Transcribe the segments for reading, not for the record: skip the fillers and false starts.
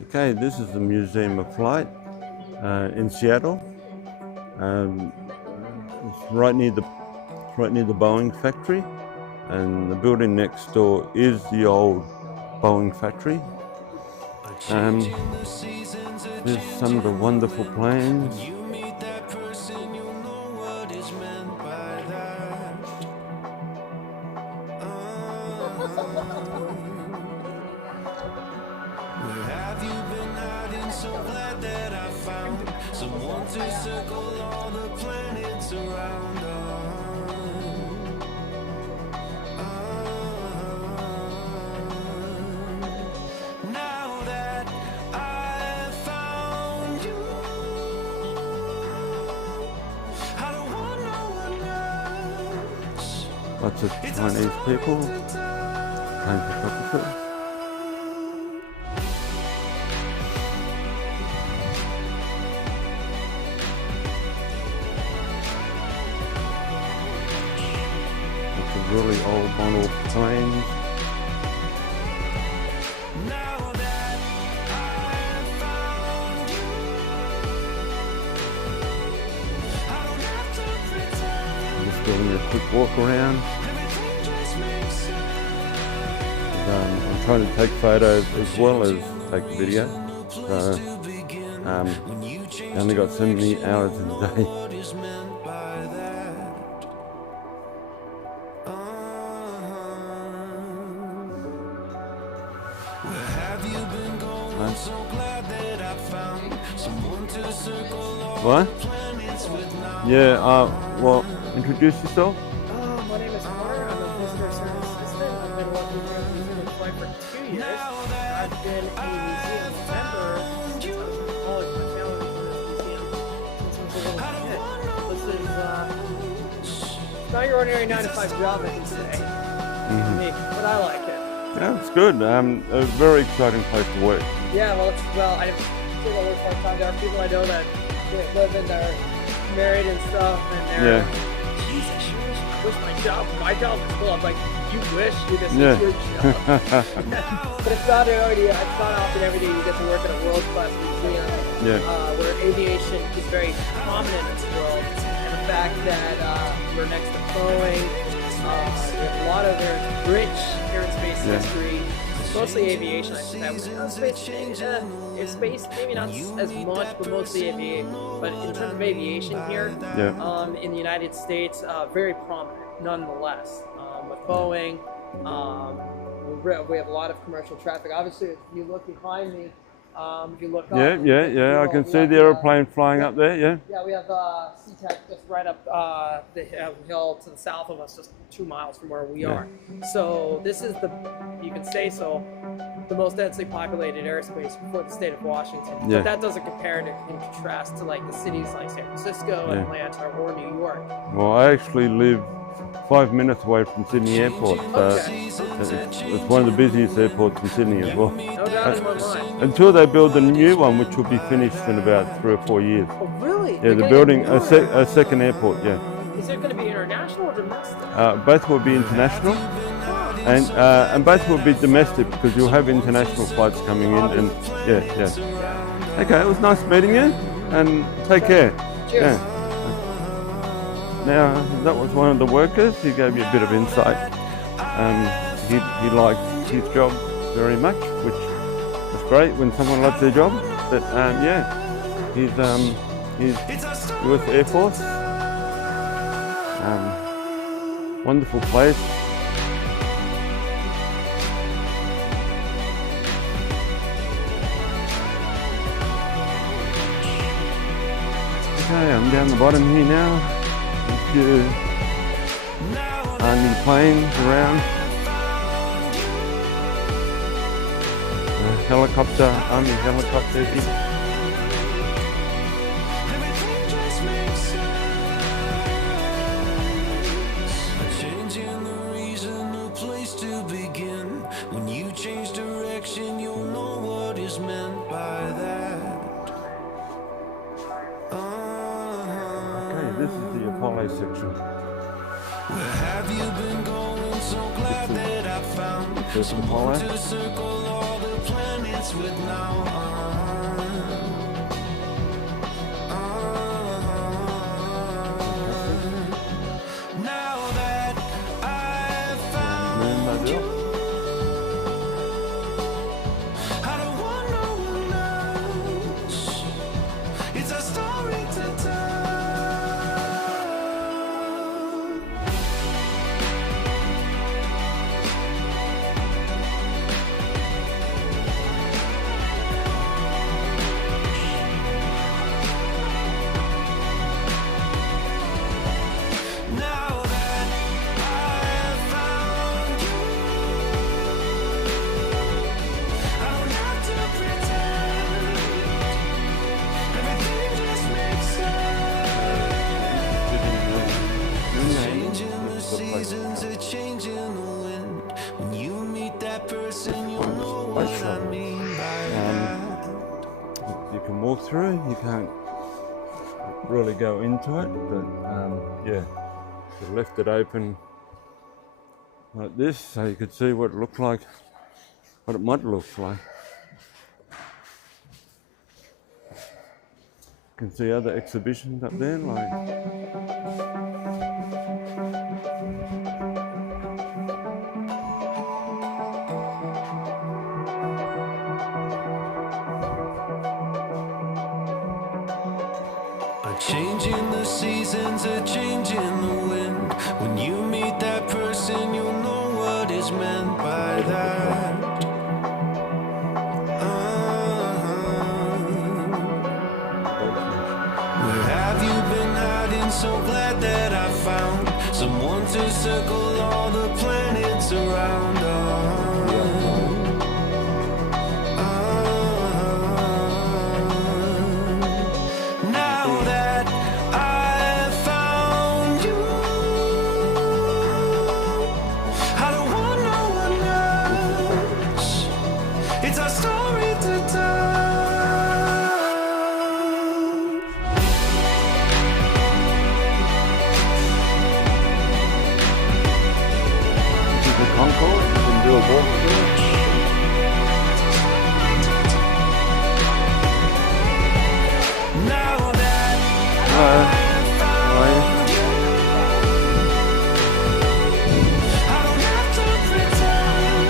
Okay, this is the Museum of Flight in Seattle. It's right near the Boeing factory, and the building next door is the old Boeing factory. There's some of the wonderful planes. Where have you been hiding? So glad that I found someone to circle all the planets around now that I found you, I don't want no one else. Lots of Chinese people playing photographers. Lots of really old model planes. Now that I found you, I don't have to pretend. I'm just doing a quick walk around. Everything just makes sense. I'm trying to take photos as well as take video. So To begin when you I change only got so many hours in a day. what is meant by that. Where have you been going? I'm so glad that I found someone to circle all What? planets with now. Yeah, well, introduce yourself. My name is Connor. I'm a visitor service assistant. I've been working here at the Museum of Flight for 2 years. I've been a museum member since I was in college. My family was in this museum since I was a little kid. This is not your ordinary 9-to-5 job, I can say. For me, but I like it. Yeah, it's good. A very exciting place to work. Yeah, I didn't say I work part-time. There are people I know that live and they're married and stuff, and they're, geez, I sure wish my job was cool. I'm like, you wish this Yeah. was your job. But it's not often every day you get to work at a world-class museum where aviation is very prominent in this world, and the fact that we're next to Boeing, we have a lot of their rich aerospace history. It's mostly aviation, I should say. Space, maybe not as much, but mostly aviation. But in terms of aviation here, in the United States, very prominent, nonetheless. With Boeing, we have a lot of commercial traffic. Obviously, if you look behind me, if you look up, I can see the aeroplane flying up there. Yeah. Yeah, we have SeaTac just right up the hill to the south of us, just 2 miles from where we are. So this is you can say so, the most densely populated airspace for the state of Washington. Yeah. But that doesn't compare in contrast to like the cities like San Francisco, Atlanta, or New York. Well, I actually live 5 minutes away from Sydney Airport. Okay. It's one of the busiest airports in Sydney as well. No doubt in my mind. Until they build a new one, which will be finished in about 3 or 4 years. Oh, really? Yeah, they're building a second airport. Yeah. Is it going to be international or domestic? Both will be international, and both will be domestic because you'll have international flights coming in. And yeah. Okay, it was nice meeting you, and take care. Cheers. Yeah. Now that was one of the workers. He gave you a bit of insight. He liked his job very much, which is great when someone loves their job. But he's US Air Force. Wonderful place. Okay, I'm down the bottom here now. A few Army planes around. Helicopter, Army helicopter here. Changing the reason, a place to begin. When you change direction, you'll know what is meant by that. Okay, this is the Apollo section. Where have you been going? So glad that I found This is Apollo. to circle all the planets planets with now. Now that I've found you, I don't want no one else. It's a story to tell. Now that I've found you, I don't have to pretend. Everything just makes sense. Changing the seasons, a change in the wind. When you meet that person, you'll know what I mean by that. You can walk through, you can't really go into it, but yeah, you left it open like this so you could see what it looked like, what it might look like. You can see other exhibitions up there, like A change in the seasons, a change in the wind. When you meet that person, you'll know what is meant by that. Where have you been hiding? So glad that I found someone to circle all the planets around. Now that I've found you, I don't want no one else. It's our story to tell. this is the Concord. You can do a walk through. Now that Hello. I've found you, I don't have to pretend.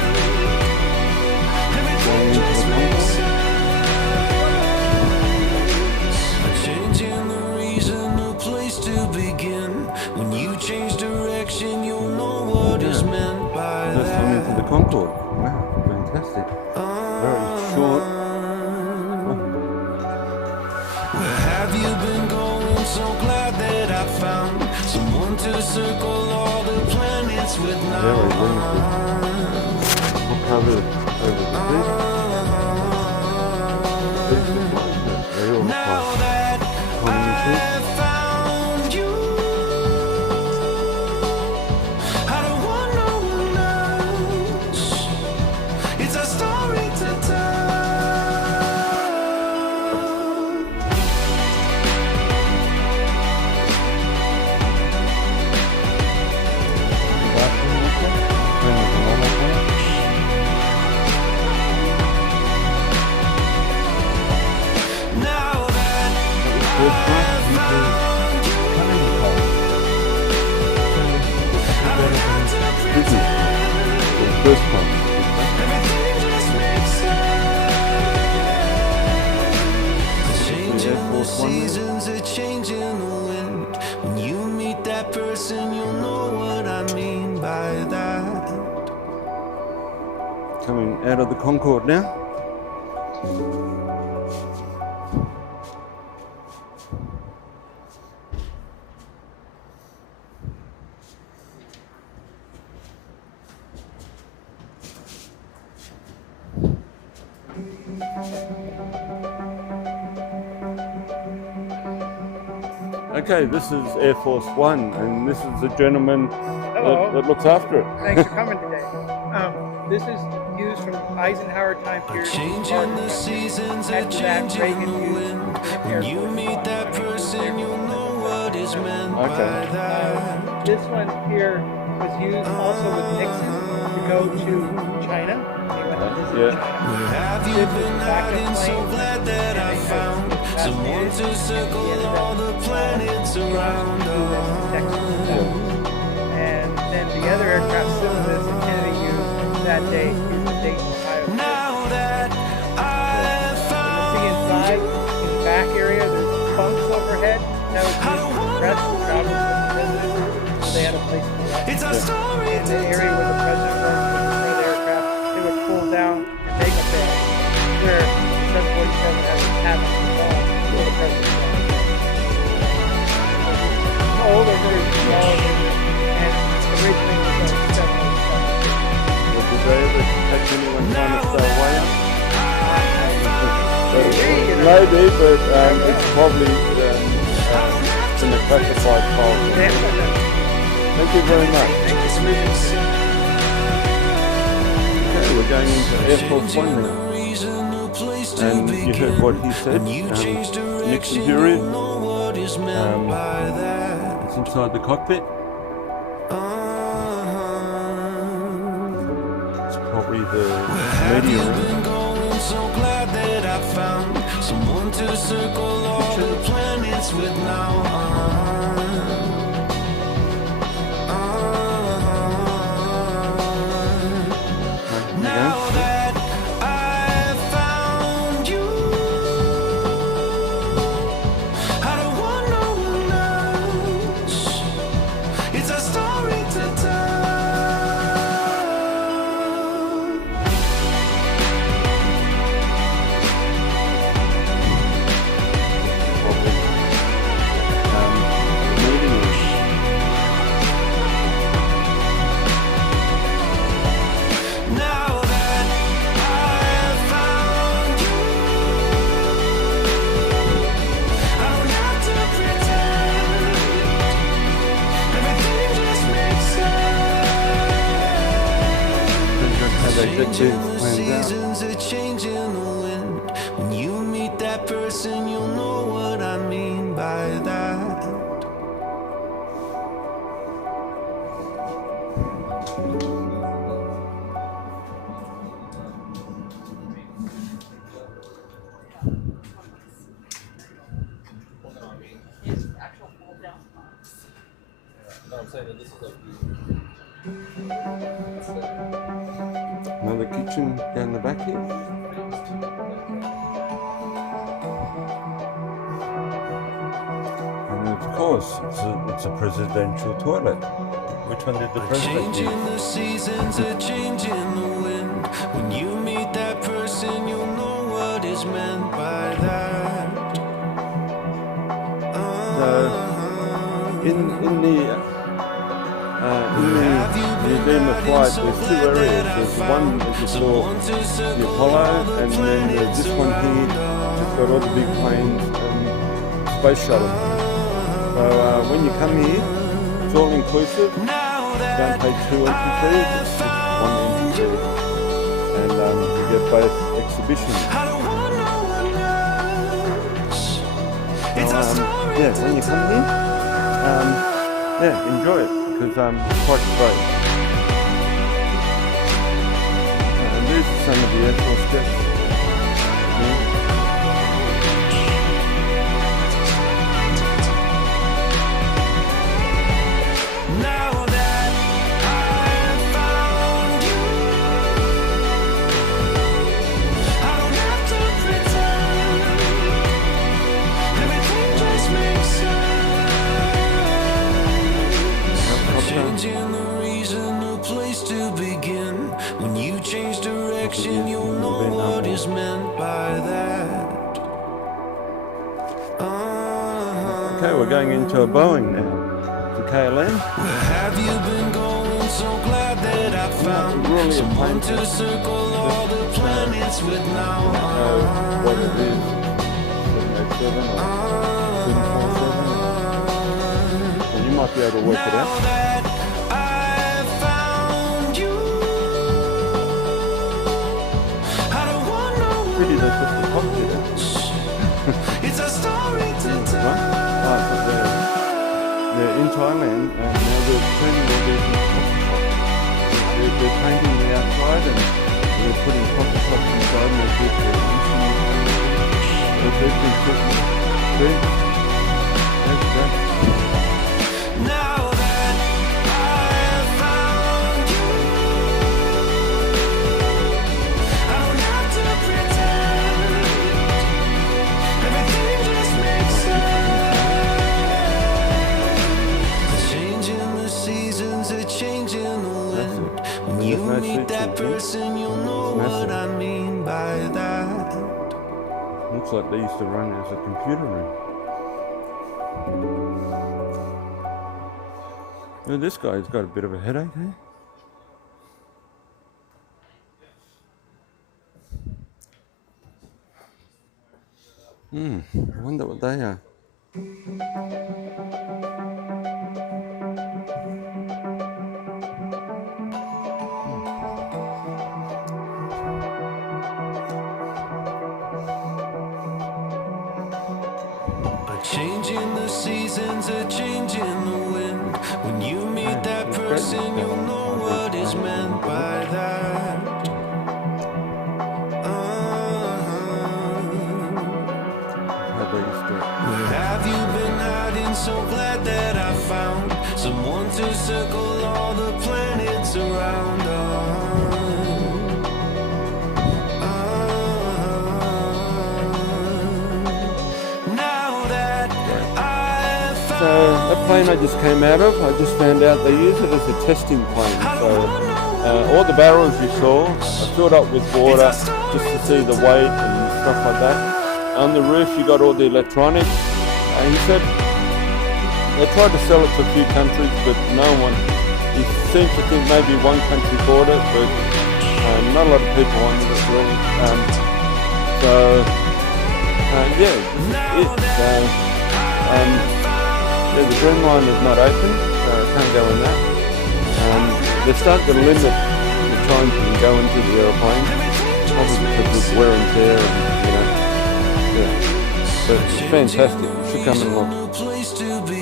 Everything just makes sense. A change in the reason, a place to begin. When you change direction, you'll know what is meant by Let's come that. into the Concord. Wow, fantastic. Very short. Where have you been going? So glad that I found someone to circle all the planets with Very now. wonderful. We'll cover over the seat. Seats look like that. They all look Now like that economy seats. I've found you, I don't want no one else. It's a story to tell. Now that I've found you, I don't have to pretend. First one. Everything just makes sense. A change in the seasons, a change in the wind. When you meet that person, you'll know what I mean by that. Coming out of the Concord now. Okay, this is Air Force One, and this is the gentleman that looks after it. Thanks for coming today. This is used from Eisenhower time A period. change in the seasons, a After that, change in Reagan the used wind. Air When you Force meet One. that person, you'll know what is meant by Okay. that. This one here was used also with Nixon to go to China. He went to visit Yeah. Where have you been hiding? So glad that I found someone to circle all the planets around us. And then the other aircraft similar to this that Kennedy used that day used the Dayton, Ohio. Now that I've See found inside, in the back area, there's bunks overhead. That was used for the press who traveled with the president, so they had a place to rest. it's our story And to the area where the president was with the aircraft, they would pull down and make a bed where the 747 has a cabin in the wall where the president was. Oh, they're very small, and originally it was a 707. Did they ever catch anyone trying to stay away? Maybe, but it's probably in the classified file. Thank you very much. Okay, we're going into Air Force One now. And you heard what he said, Nixon period. It's inside the cockpit. It's probably the media room. so glad that I found someone to circle all the planets with now. Now that I've found you, I don't want no one else. It's a story to tell. Now that I've found you, I don't have to pretend. Everything just makes sense. Changing the seasons, a change in the wind. When you meet that person, you'll know what I mean by that. Another kitchen down the back here. And of course, it's a presidential toilet. Which one did the president Change use? in the seasons, a change in the wind. When you meet that person, you'll know what is meant by that. In the Udema flight, there's two areas. There's one that you saw the Apollo, and then there's this one here. It's got all the big planes and space shuttle. So when you come here, it's all inclusive. You don't pay 2 entry fees, it's just 1 entry fee. And you get both exhibitions. Yeah, when you come here, yeah, enjoy it because it's quite great. And these are some of the Air Force jets. Now that I've found you, I don't have to pretend. Everything just makes sense. Changing the reason, the place to begin. When you change direction, you'll know what is meant by that. Okay, we're going into a Boeing now for KLM. Where have you been going? So glad that I found Really someone to circle all the planets with now. What it is, 787 or 747. And you might be able to work it Now out. that I've found you, I don't want no Pretty one much just the cockpit. else. It's a story to Right? tell. Right, but they're in Thailand and now they're turning their business. They're painting the outside and they're putting coffee shops inside and they're good for they've been putting trees. That's great. Now that I've found you, I don't have to pretend. Everything just makes sense. A change in the seasons, a change in the wind. When you meet that person, you'll know what I mean by that. Looks like they used to run as a computer room. Now this guy's got a bit of a headache, eh? I wonder what they are. A change in the seasons, a change in the wind. When you meet that person, you'll know what is meant by that. How they used to. Where have you been hiding? So glad that I found someone to circle all the planets around. Now that I've So that plane I just came out of, I just found out they use it as a testing plane. So all the barrels you saw are filled up with water just to see the weight and stuff like that. On the roof you got all the electronics. He said they tried to sell it to a few countries, but no one. He seems to think maybe one country bought it, but not a lot of people wanted it really. Yeah, the Dreamliner is not open, so I can't go in that. They're starting to limit the times you can go into the aeroplane, probably because of wear and tear and, yeah. But it's fantastic. You should come and look. place to be